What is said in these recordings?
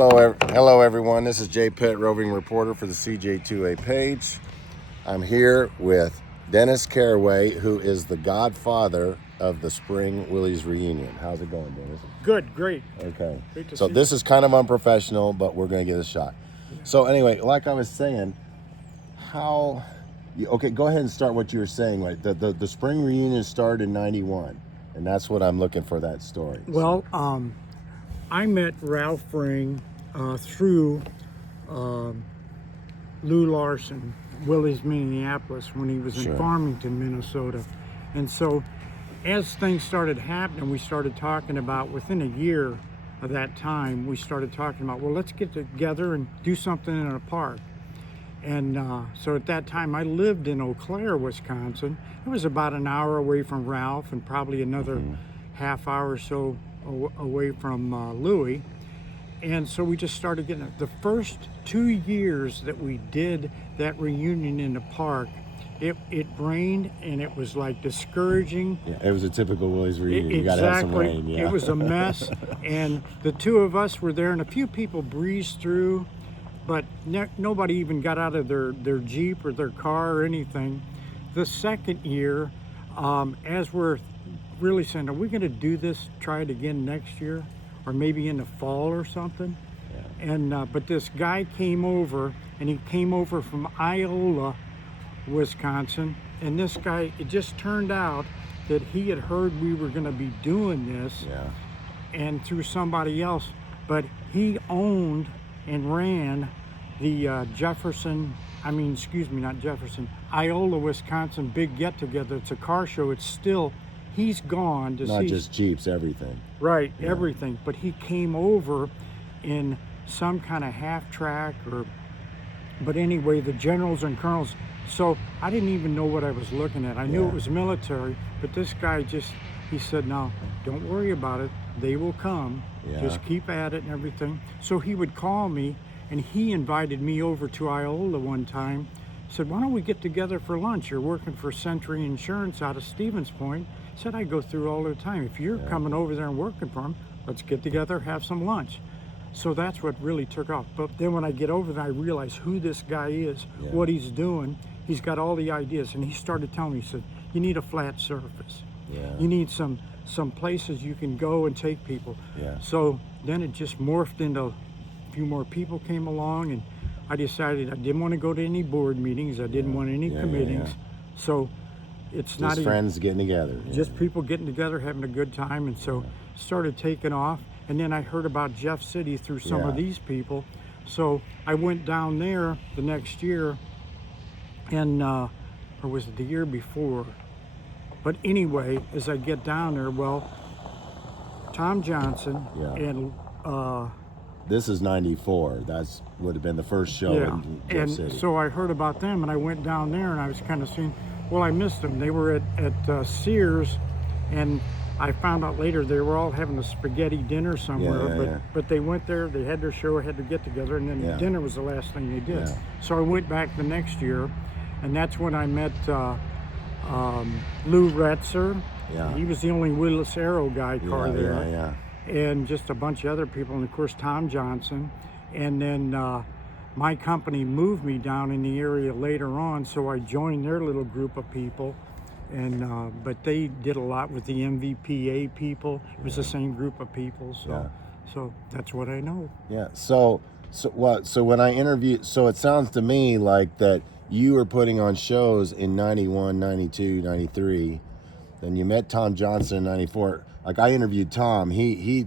Hello everyone, this is Jay Pitt, roving reporter for the CJ2A page. I'm here with Dennis Caraway, who is the godfather of the Spring Willys reunion. How's it going, Dennis? Good, great. Okay, Great to so see this is kind of unprofessional, but we're going to give it a shot. So anyway, like I was saying, go ahead and start what you were saying. Right, the Spring reunion started in '91, and that's what I'm looking for, that story. Well, I met Ralph Ring through Lou Larson, Willys, Minneapolis, when he was in Farmington, Minnesota. And so as things started happening, we started talking about, within a year of that time, we started talking about, well, let's get together and do something in a park. And so at that time, I lived in Eau Claire, Wisconsin. It was about an hour away from Ralph and probably another half hour or so away from Louis. And so we just started getting it. The first 2 years that we did that reunion in the park, it rained and it was like discouraging. Yeah, it was a typical Willys reunion. You Exactly. got to have some rain. Yeah. It was a mess. And the two of us were there, and a few people breezed through, but nobody even got out of their Jeep or their car or anything. The second year, as we're really saying, are we going to do this, try it again next year, or maybe in the fall or something? Yeah. And but this guy came over, and he came over from Iola, Wisconsin. And this guy, it just turned out that he had heard we were going to be doing this, and through somebody else, but he owned and ran the Iola, Wisconsin big get together. It's a car show. It's still, he's gone to see. Not just Jeeps, everything. Right, everything. But he came over in some kind of half track but anyway, the generals and colonels. So I didn't even know what I was looking at. I knew it was military, but this guy he said, no, don't worry about it. They will come. Just keep at it and everything. So he would call me, and he invited me over to Iola one time. Said, why don't we get together for lunch? You're working for Century Insurance out of Stevens Point. Said, I go through all the time. If you're coming over there and working for them, let's get together, have some lunch. So that's what really took off. But then when I get over there, I realize who this guy is, what he's doing. He's got all the ideas, and he started telling me, he said, you need a flat surface. You need some places you can go and take people. So then it just morphed into a few more people came along, and I decided I didn't want to go to any board meetings. I didn't want any committees. So it's just not friends getting together. Just people getting together, having a good time. And so started taking off. And then I heard about Jeff City through some of these people. So I went down there the next year, and or was it the year before? But anyway, as I get down there, well, Tom Johnson and this is '94. That's would have been the first show in Jeff City. And so I heard about them, and I went down there, and I was kind of seeing, well, I missed them. They were at Sears, and I found out later they were all having a spaghetti dinner somewhere. But they went there, they had their show, had to get together, and then dinner was the last thing they did. So I went back the next year, and that's when I met Lou Retzer. He was the only Willys Aero guy car there. And just a bunch of other people, and of course Tom Johnson. And then my company moved me down in the area later on, so I joined their little group of people. And but they did a lot with the MVPA people. It was the same group of people, so that's what I know. So when I interviewed, so it sounds to me like that you were putting on shows in '91, '92, '93. Then you met Tom Johnson in '94. Like, I interviewed Tom. He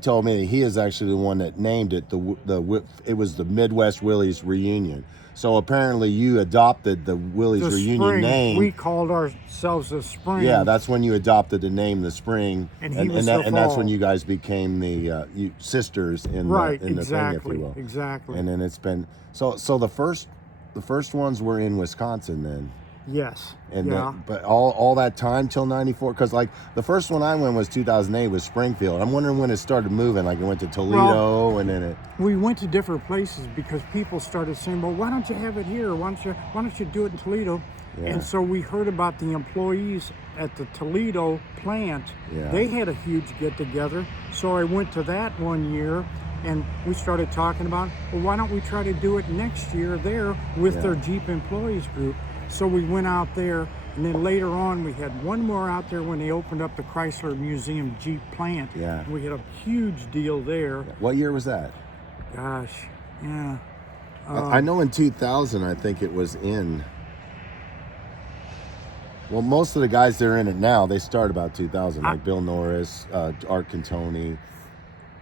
told me that he is actually the one that named it it was the Midwest Willys reunion. So apparently you adopted the Willys reunion name. We called ourselves the Spring. Yeah, that's when you adopted the name the Spring, and that's when you guys became the sisters in the thing, if you will. Exactly. And then it's been so the first ones were in Wisconsin then. Yes. And but all that time till '94, because like the first one I went was 2008 was Springfield. I'm wondering when it started moving. Like it went to Toledo, and then it. We went to different places because people started saying, "Well, why don't you have it here? Why don't you do it in Toledo?" And so we heard about the employees at the Toledo plant. They had a huge get together. So I went to that one year, And we started talking about, well, why don't we try to do it next year there with their Jeep employees group? So we went out there, and then later on we had one more out there when they opened up the Chrysler Museum Jeep plant. Yeah. We had a huge deal there. What year was that? Gosh, yeah. I know in 2000, I think it was in. Well, most of the guys that are in it now, they start about 2000, like Bill Norris, Art Cantoni,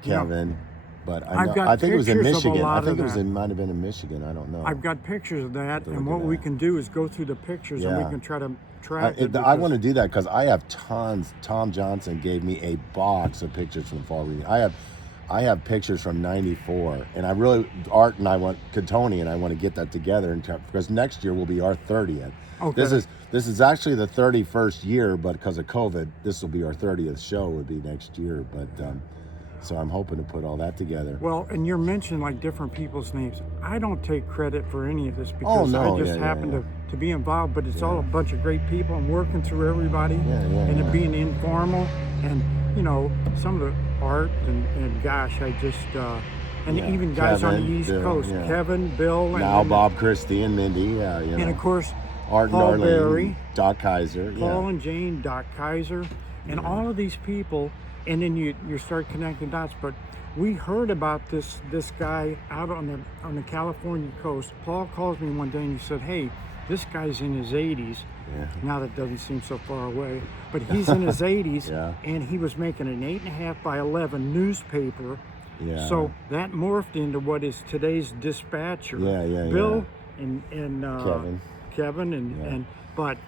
Kevin. But I think it was in Michigan. I think it might have been in Michigan. I don't know. I've got pictures of that, and what we can do is go through the pictures, and we can try to track it. I want to do that because I have tons. Tom Johnson gave me a box of pictures from fall reading. I have pictures from '94, and Art and Cantoni and I want to get that together, because next year will be our 30th. Okay. This is actually the 31st year, but because of COVID, this will be our 30th show. Would be next year, but so I'm hoping to put all that together. Well, and you're mentioning like different people's names. I don't take credit for any of this because I just happen to be involved, but it's all a bunch of great people. I'm working through everybody, and it being informal, and some of the art and gosh, I just even guys Kevin, on the East Bill, Coast, Kevin, Bill, now and Bob Christie and Mindy, and of course Art and Paul Darlene, Berry, Doc Kaiser, Paul and Jane, Doc Kaiser, and all of these people, and then you start connecting dots. But we heard about this guy out on the California coast. Paul calls me one day and he said, "Hey, this guy's in his 80s." Now that doesn't seem so far away, but he's in his 80s, and he was making an 8.5 by 11 newspaper. So that morphed into what is today's Dispatcher. Bill and Kevin but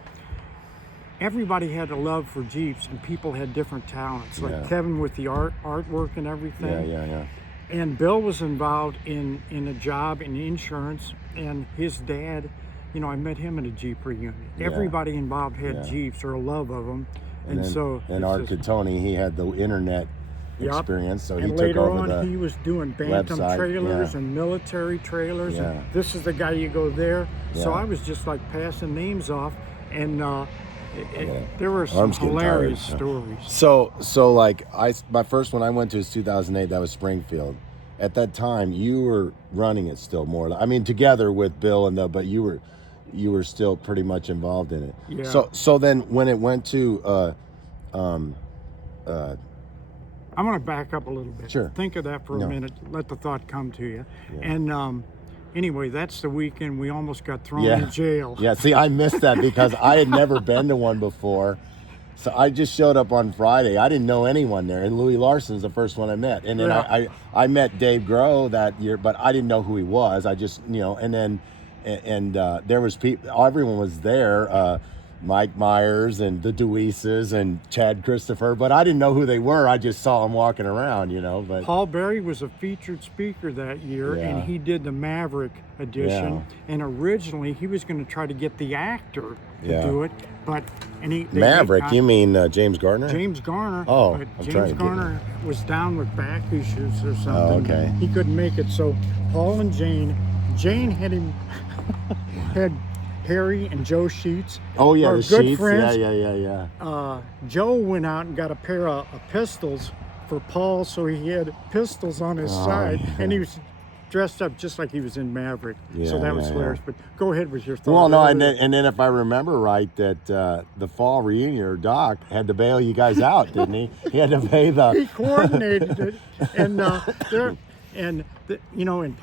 everybody had a love for Jeeps, and people had different talents. Like Kevin with the artwork and everything. And Bill was involved in a job in insurance, and his dad, I met him at a Jeep reunion. Everybody involved had Jeeps or a love of them. And Art Cantoni, he had the internet experience, so he took later over on he was doing Bantam trailers and military trailers. And this is the guy you go there. So I was just like passing names off, and there were some hilarious stories. So like my first one I went to is 2008. That was Springfield. At that time, you were running it still more. I mean, together with Bill but you were still pretty much involved in it. So then when it went to I'm going to back up a little bit. Sure. Think of that for a minute. Let the thought come to you. And anyway, that's the weekend we almost got thrown in jail. See, I missed that because I had never been to one before. So I just showed up on Friday. I didn't know anyone there. And Louis Larson's the first one I met. And then I met Dave Groh that year, but I didn't know who he was. I just, and then there was people, everyone was there. Mike Myers and the Deweeses and Chad Christopher, but I didn't know who they were. I just saw them walking around, But Paul Berry was a featured speaker that year, and he did the Maverick edition. And originally, he was going to try to get the actor to do it, but Maverick, you mean James Garner? James Garner. Oh, but James Garner was down with back issues or something. Oh, okay. He couldn't make it, so Paul and Jane had him had Harry and Joe Sheets. Oh yeah, our the good Sheets. Friends. Yeah. Joe went out and got a pair of pistols for Paul, so he had pistols on his side, and he was dressed up just like he was in Maverick. So that was hilarious. But go ahead with your thought. Well, no, and then if I remember right, that the fall reunion, or Doc had to bail you guys out, didn't he? He had to pay He coordinated it, and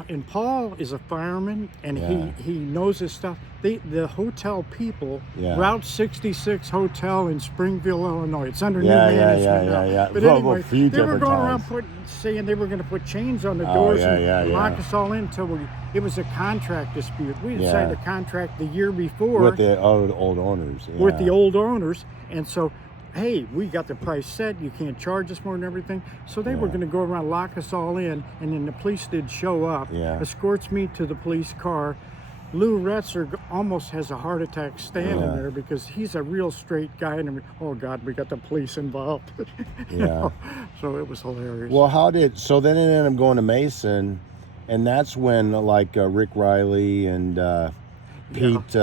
and Paul is a fireman, and he knows his stuff. The hotel people, Route 66 Hotel in Springfield, Illinois. It's under new management now. But anyway, they were going around saying they were going to put chains on the doors and lock us all in until it was a contract dispute. We had signed a contract the year before with the old owners. With the old owners, and so. Hey, we got the price set. You can't charge us more and everything. So they were going to go around, lock us all in, and then the police did show up, escorts me to the police car. Lou Retzer almost has a heart attack standing there because he's a real straight guy. And oh God, we got the police involved. So it was hilarious. Well, then it ended up going to Mason, and that's when like Rick Riley and Pete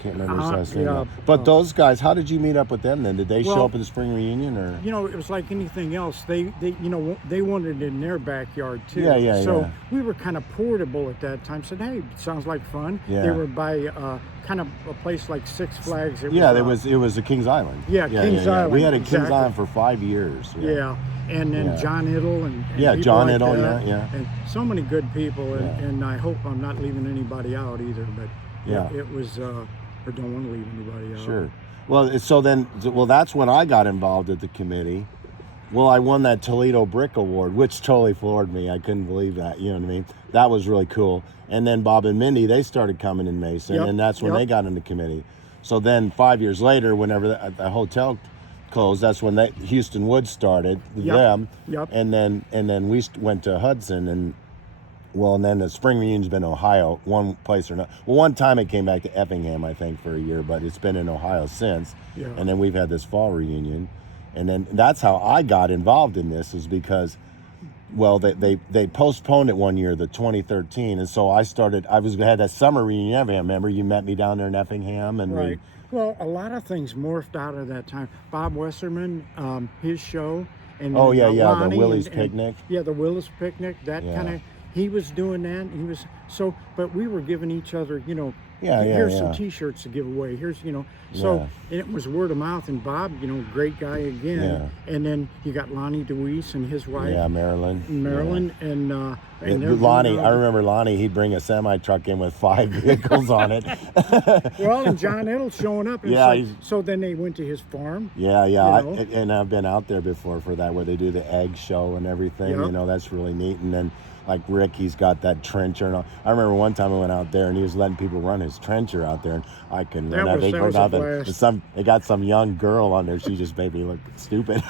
can't remember his last name. yeah, But those guys, how did you meet up with them then? Did they show well, up at the spring reunion or? You know, it was like anything else. They they wanted it in their backyard too. Yeah, so yeah. we were kind of portable at that time. Said, hey, sounds like fun. Yeah. They were by kind of a place like Six Flags. It was a Kings Island. Yeah, Kings Island. We had a Kings exactly. Island for 5 years. Yeah. And then John Iddle and people John like Iddle, that. yeah. And so many good people, and, Yeah. and I hope I'm not leaving anybody out either. But Yeah. it was, or don't want to leave anybody out. Sure. Well, that's when I got involved at the committee. Well, I won that Toledo Brick Award, which totally floored me. I couldn't believe that. You know what I mean? That was really cool. And then Bob and Mindy, they started coming in Mason, Yep, and that's when they got in the committee. So then 5 years later, whenever the hotel closed, that's when Houston Woods started with them. Yep. And then we went to Hudson, and then the spring reunion's been in Ohio, one place or not. Well, one time it came back to Effingham, I think, for a year, but it's been in Ohio since. Yeah. And then we've had this fall reunion. And then that's how I got involved in this, is because, well, they postponed it one year, the 2013, and so I had that summer reunion in Effingham. Remember, you met me down there in Effingham, and Right. Well, a lot of things morphed out of that time. Bob Westerman, his show, and the Lonnie Willys and picnic. Yeah, the Willys picnic. That Yeah. kind of, he was doing that. He was but we were giving each other, here's some T-shirts to give away. Here's, so and it was word of mouth. And Bob, great guy again. Yeah. And then you got Lonnie DeWeese and his wife. Yeah, Marilyn. And they're Lonnie, doing, I remember Lonnie, he'd bring a semi-truck in with 5 vehicles on it. well, and John Iddle showing up. And Yeah, so then they went to his farm. Yeah. And I've been out there before for that, where they do the egg show and everything. Yep. That's really neat. And then, like Rick, he's got that trencher. And I remember one time I went out there and he was letting people run his trencher out there, and I couldn't run that big was out a there. blast. They got some young girl on there. She just made me look stupid.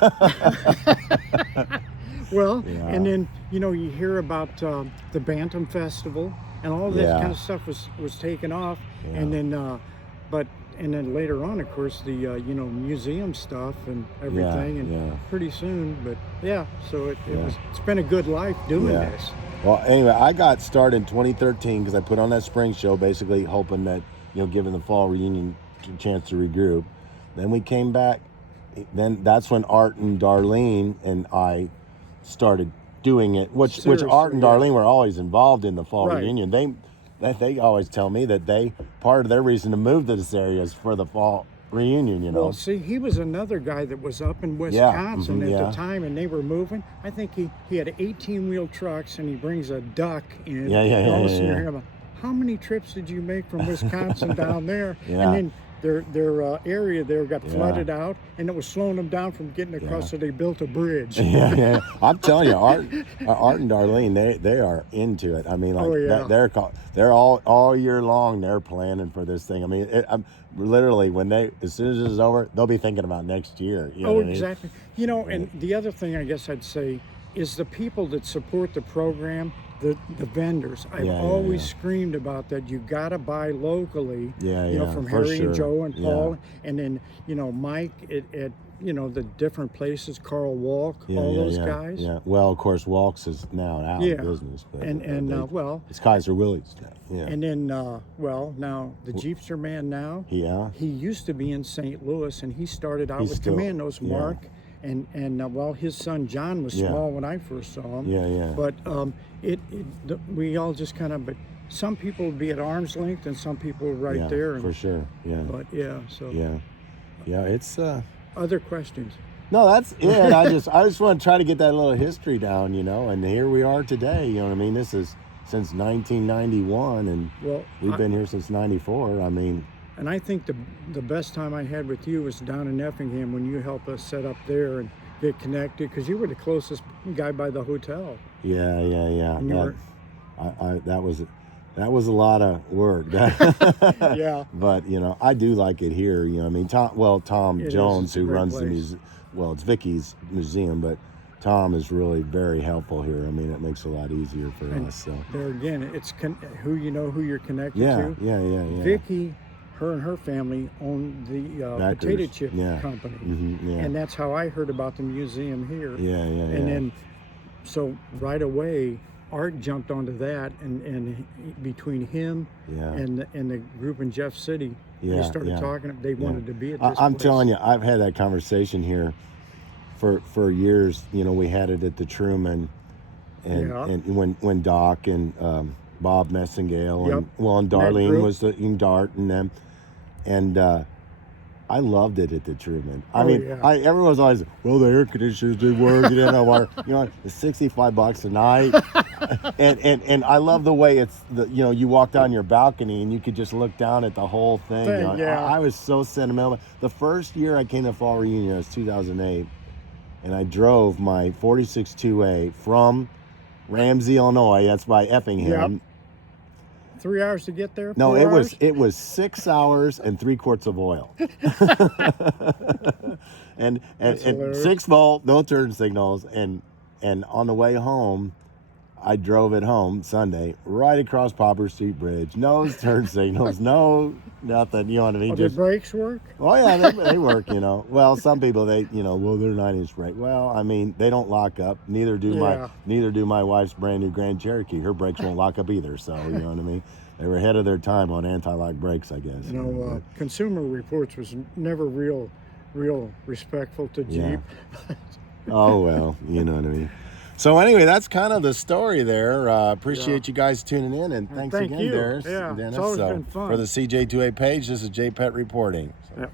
Well, Yeah. and then you hear about the Bantam Festival, and all this kind of stuff was taken off, and then and then later on, of course, the museum stuff and everything, and pretty soon, but so it's been a good life doing this. Well, anyway, I got started in 2013 because I put on that spring show, basically hoping that giving the fall reunion a chance to regroup. Then we came back. Then that's when Art and Darlene and I started doing it, which Art and Darlene were always involved in the fall reunion. They always tell me that part of their reason to move to this area is for the fall reunion, Well, see, he was another guy that was up in Wisconsin at the time, and they were moving. I think he had 18-wheel trucks, and he brings a duck in. And all of a sudden you're hearing about, how many trips did you make from Wisconsin down there? And then their area there got flooded out, and it was slowing them down from getting across, so they built a bridge. I'm telling you, Art and Darlene, they are into it. I mean, like they're all year long. They're planning for this thing. I mean, literally as soon as this is over, they'll be thinking about next year. You know what I mean? Exactly. And the other thing I guess I'd say is the people that support the program. The vendors. I've always screamed about that. You gotta buy locally. From Harry and Joe and Paul, and then Mike at the different places. Carl Walk, all those guys. Yeah. Well, of course, Walks is now out of business, but it's Kaiser Willys now. Yeah. And then now the Jeepster man now. Yeah. He used to be in St. Louis, and he started out with Commandos. Mark. And his son John was small when I first saw him. But we all just kind of, but some people would be at arm's length, and some people were right there. And, for sure. Yeah. But It's other questions. No, that's it. I just want to try to get that little history down, and here we are today. You know what I mean? This is since 1991, and we've been here since '94. I mean. And I think the best time I had with you was down in Effingham when you helped us set up there and get connected, because you were the closest guy by the hotel. Yeah. And that was a lot of work. Yeah. But I do like it here. I mean, Tom Jones, who runs the museum. Well, it's Vicky's museum, but Tom is really very helpful here. I mean, it makes it a lot easier for us. So there again, it's who you're connected to. Yeah. Vicky. Her and her family owned the potato chip company, and that's how I heard about the museum here. And then, so right away, Art jumped onto that, and between him and the group in Jeff City, We Yeah, started yeah, talking. They wanted to be at this I'm place. telling you, I've had that conversation here for years. You know, we had it at the Truman, and Yeah. and when Doc and Bob Messingale Yep. and That Darlene group. was in Dart and them, and I loved it at the Truman. I Oh, mean, yeah. everyone's always, well, the air conditioners didn't work, you didn't have water. You know, it's $65 a night, and I love the way it's you know, you walk down your balcony and you could just look down at the whole thing. You know, Yeah. I was so sentimental. The first year I came to Fall Reunion, it was 2008, and I drove my 46 2A from Ramsey, Illinois. That's by Effingham. Yep. 3 hours to get there? No, 4 hours? it was 6 hours and 3 quarts of oil. and hilarious. 6 volt, no turn signals, and on the way home, I drove it home Sunday, right across Popper Street Bridge. No turn signals, no nothing. You know what I mean? Oh, did brakes work? Oh yeah, they work. You know. Well, some people well, they're 9-inch brake. Well, I mean, they don't lock up. Neither do my wife's brand new Grand Cherokee. Her brakes won't lock up either. So you know what I mean. They were ahead of their time on anti-lock brakes, I guess. You know, Consumer Reports was never real respectful to Jeep. Yeah. Oh well, you know what I mean. So anyway, that's kind of the story there. Appreciate you guys tuning in, and thanks thank again, you. Dennis. Yeah, it's always been fun. For the CJ2A page, this is J Pet reporting. So. Yep.